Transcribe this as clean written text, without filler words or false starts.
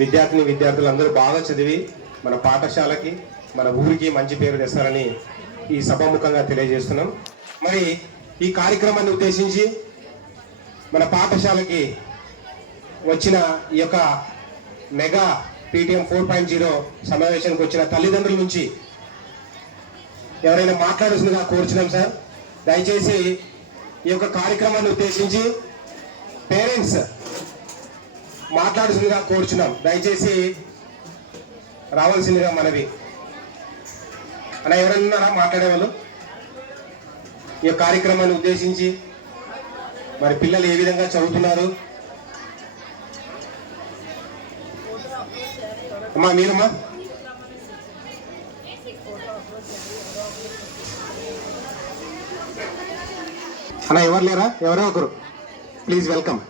విద్యార్థులు అందరూ బాగా చదివి మన పాఠశాలకి మన ఊరికి మంచి పేరు తెస్తారని ఈ సభాముఖంగా తెలియజేస్తున్నాం. మరి ఈ కార్యక్రమాన్ని ఉద్దేశించి మన పాఠశాలకి వచ్చిన ఈ యొక్క మెగా PTM 4.0 సమావేశానికి వచ్చిన తల్లిదండ్రుల నుంచి ఎవరైనా మాట్లాడాల్సిందిగా కోరుచున్నాం సార్. దయచేసి ఈ యొక్క కార్యక్రమాన్ని ఉద్దేశించి పేరెంట్స్ మాట్లాడాల్సిందిగా కోరుచున్నాం. దయచేసి రావాల్సిందిగా మనవి. అలా ఎవరైనా మాట్లాడేవాళ్ళు ఈ కార్యక్రమాన్ని ఉద్దేశించి మరి పిల్లలు ఏ విధంగా చదువుతున్నారు? అమ్మా మీరమ్మా. అలా ఎవరు లేరా? ఎవరో ఒకరు ప్లీజ్ వెల్కమ్.